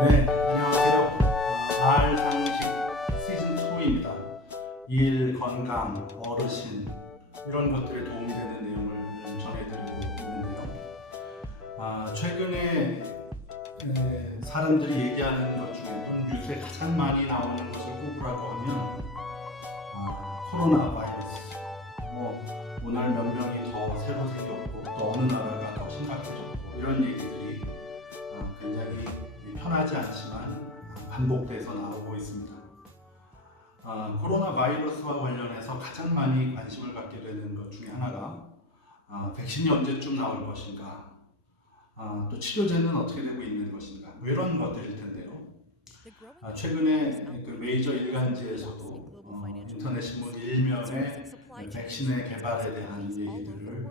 네, 안녕하세요. 말 상식 시즌 2입니다. 일, 건강, 어르신 이런 것들에 도움이 되는 내용을 전해드리고 있는데요. 최근에 사람들이 얘기하는 것 중에 또 뉴스에 가장 많이 나오는 것을 꼽으라고 하면 코로나 바이러스. 오늘 몇 명이 더 새로 생겼고 또 어느 나라가 더 심각해졌고 이런 얘기들이 굉장히 편하지 않지만 반복돼서 나오고 있습니다. 코로나 바이러스와 관련해서 가장 많이 관심을 갖게 되는 것 중에 하나가 백신이 언제쯤 나올 것인가, 또 치료제는 어떻게 되고 있는 것인가, 이런 것들일 텐데요. 최근에 그 메이저 일간지에서도 인터넷 신문 일면에 백신의 개발에 대한 얘기들을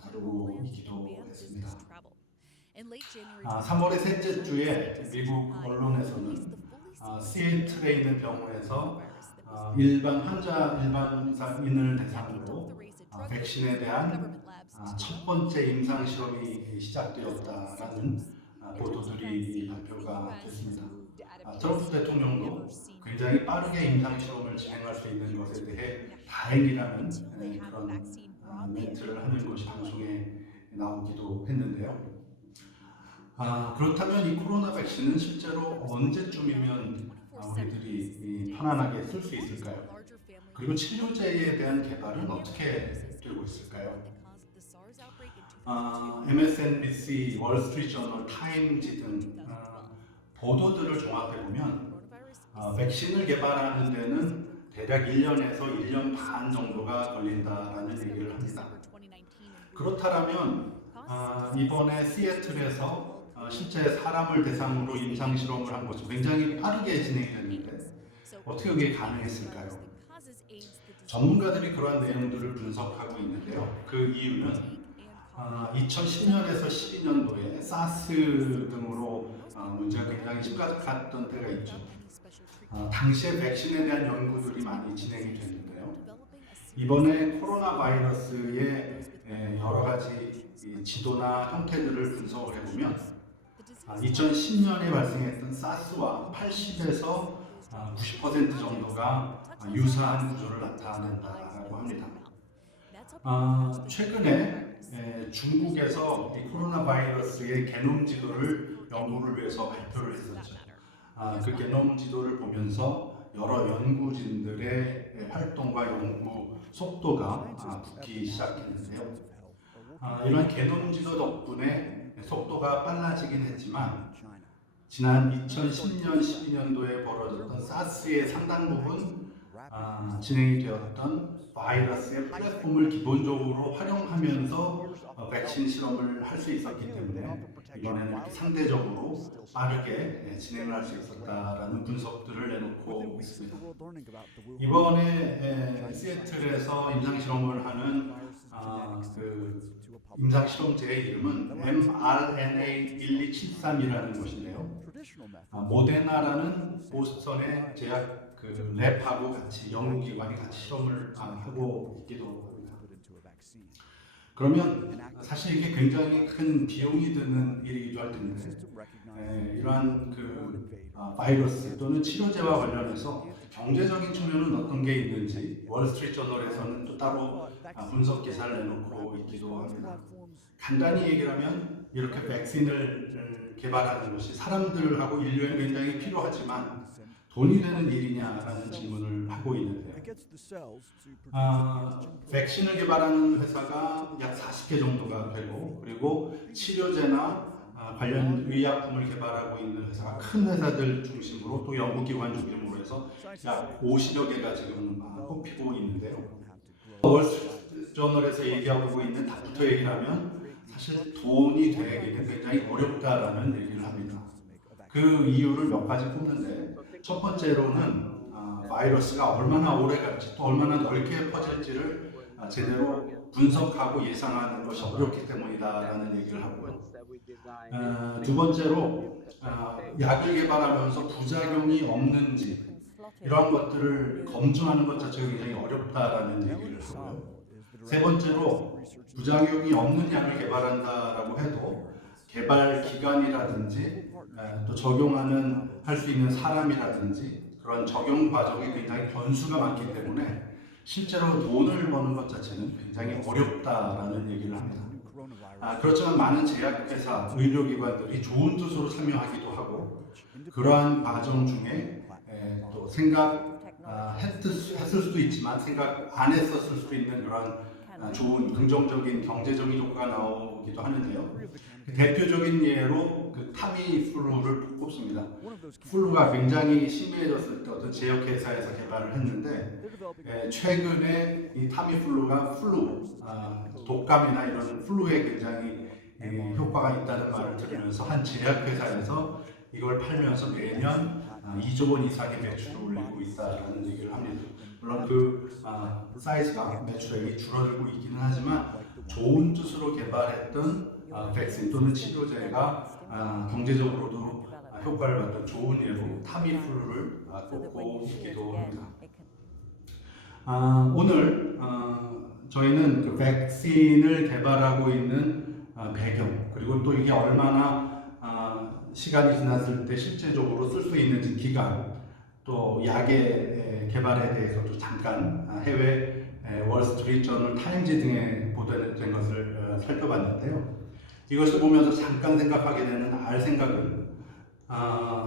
다루고 있기도 했습니다. 3월의 셋째 주에 미국 언론에서는 시애틀에 있는 병원에서 일반 일반인을 대상으로 백신에 대한 첫 번째 임상 실험이 시작되었다라는 보도들이 발표가 됐습니다. 트럼프 대통령도 굉장히 빠르게 임상 실험을 진행할 수 있는 것에 대해 다행이라는 그런 멘트를 하는 것이 방송에 나오기도 했는데요. 그렇다면 이 코로나 백신은 실제로 언제쯤이면 우리들이 편안하게 쓸 수 있을까요? 그리고 치료제에 대한 개발은 어떻게 되고 있을까요? MSNBC, 월스트리트저널, 타임지 등 보도들을 종합해 보면 백신을 개발하는 데는 대략 1년에서 1년 반 정도가 걸린다라는 얘기를 합니다. 그렇다면 이번에 시애틀에서 실제 사람을 대상으로 임상 실험을 한 것은 굉장히 빠르게 진행이 됐는데 어떻게 그게 가능했을까요? 전문가들이 그러한 내용들을 분석하고 있는데요. 그 이유는 2010년에서 12년도에 사스 등으로 문제가 굉장히 심각했던 때가 있죠. 당시에 백신에 대한 연구들이 많이 진행이 됐는데요. 이번에 코로나 바이러스의 여러 가지 지도나 형태들을 분석을 해보면 2010년에 발생했던 사스와 80에서 90% 정도가 유사한 구조를 나타낸다고 합니다. 최근에 중국에서 이 코로나 바이러스의 게놈 지도를 연구를 위해서 발표를 했었죠. 그 게놈 지도를 보면서 여러 연구진들의 활동과 연구 속도가 붙기 시작했는데요. 이런 게놈 지도 덕분에 속도가 빨라지긴 했지만 지난 2010년, 12년도에 벌어졌던 사스의 상당 부분 진행이 되었던 바이러스의 플랫폼을 기본적으로 활용하면서 백신 실험을 할 수 있었기 때문에 이번에는 상대적으로 빠르게 진행을 할 수 있었다라는 분석들을 내놓고 있습니다. 이번에 시애틀에서 임상 실험을 하는 그 임상 실험제의 이름은 mRNA-1273이라는 것인데요. 모데나라는 보스턴의 제약 랩하고 같이 연구기관이 같이 실험을 하고 있기도 합니다. 그러면 사실 이게 굉장히 큰 비용이 드는 일이기도 할 텐데 이러한 바이러스 또는 치료제와 관련해서 경제적인 측면은 어떤 게 있는지 월스트리트저널에서는 또 따로 분석 기사를 내놓고 있기도 합니다. 간단히 얘기를 하면 이렇게 백신을 개발하는 것이 사람들하고 인류에 굉장히 필요하지만 돈이 되는 일이냐라는 질문을 하고 있는데요. 백신을 개발하는 회사가 약 40개 정도가 되고 그리고 치료제나 관련 의약품을 개발하고 있는 회사가 큰 회사들 중심으로 또 연구기관 중심으로 해서 약 50여 개가 지금 뽑히고 있는데요. 월스트리트저널에서 얘기하고 있는 답부터 얘기를 하면 사실 돈이 되기는 굉장히 어렵다라는 얘기를 합니다. 그 이유를 몇 가지 꼽는데 첫 번째로는 바이러스가 얼마나 오래 갈지 또 얼마나 넓게 퍼질지를 제대로 분석하고 예상하는 것이 어렵기 때문이다라는 얘기를 하고요. 두 번째로 약을 개발하면서 부작용이 없는지 이러한 것들을 검증하는 것 자체가 굉장히 어렵다라는 얘기를 하고요. 세 번째로 부작용이 없는 약을 개발한다라고 해도 개발 기간이라든지 또 적용하는 할 수 있는 사람이라든지 그런 적용 과정이 굉장히 변수가 많기 때문에 실제로 돈을 버는 것 자체는 굉장히 어렵다라는 얘기를 합니다. 그렇지만 많은 제약회사, 의료기관들이 좋은 뜻으로 참여하기도 하고 그러한 과정 중에 또 했을 수도 있지만 생각 안 했었을 수도 있는 그런 좋은 긍정적인 경제적인 효과가 나오기도 하는데요. 대표적인 예로 그 타미플루를 꼽습니다. 플루가 굉장히 심해졌을 때 어떤 제약회사에서 개발을 했는데 최근에 이 타미플루가 독감이나 이런 플루에 굉장히 효과가 있다는 말을 들으면서 한 제약회사에서 이걸 팔면서 매년 2조 원 이상의 매출을 올리고 있다는 얘기를 합니다. 물론 사이즈가 매출액이 줄어들고 있기는 하지만 좋은 뜻으로 개발했던 백신 또는 치료제가 경제적으로도 효과를 받던 좋은 예로 타미플루를 꼽고 있기도 합니다. 오늘 저희는 그 백신을 개발하고 있는 배경 그리고 또 이게 얼마나 시간이 지났을 때 실제적으로 쓸 수 있는지 기간 또 약의 개발에 대해서도 잠깐 해외 월스트리트저널 타임즈 등에 보도된 것을 살펴봤는데요. 이것을 보면서 잠깐 생각하게 되는 생각은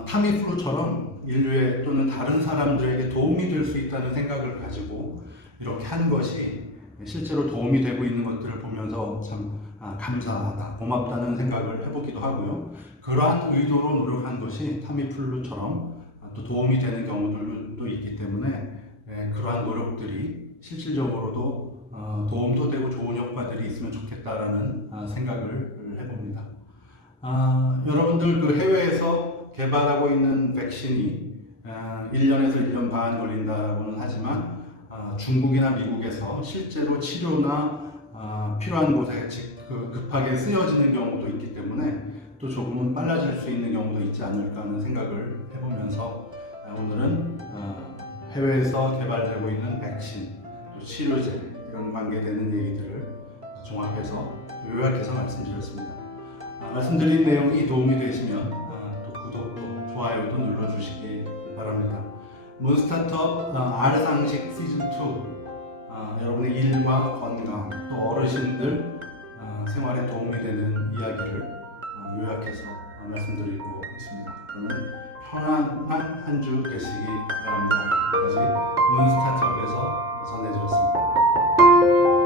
타미플루처럼 인류에 또는 다른 사람들에게 도움이 될 수 있다는 생각을 가지고 이렇게 한 것이 실제로 도움이 되고 있는 것들을 보면서 참 감사하다, 고맙다는 생각을 해보기도 하고요. 그러한 의도로 노력한 것이 타미플루처럼 또 도움이 되는 경우들도 있기 때문에 그러한 노력들이 실질적으로도 도움도 되고 좋은 효과들이 있으면 좋겠다라는 생각을 해봅니다. 여러분들 그 해외에서 개발하고 있는 백신이 1년에서 1년 반 걸린다고는 하지만 중국이나 미국에서 실제로 치료나 필요한 곳에 급하게 쓰여지는 경우도 있기 때문에 또 조금은 빨라질 수 있는 경우도 있지 않을까 하는 생각을 해보면서 오늘은 해외에서 개발되고 있는 백신, 또 치료제 이런 관계되는 얘기들을 종합해서 요약해서 말씀드렸습니다. 말씀드린 내용이 도움이 되시면 또 구독도 좋아요도 눌러주시기 바랍니다. 문스타트업 R상식 시즌2 여러분의 일과 건강 또 어르신들 생활에 도움이 되는 이야기를 요약해서 말씀드리고 있습니다. 그러면 편안한 한 주 되시기 바랍니다. 여기까지 문스타트업에서 전해드렸습니다.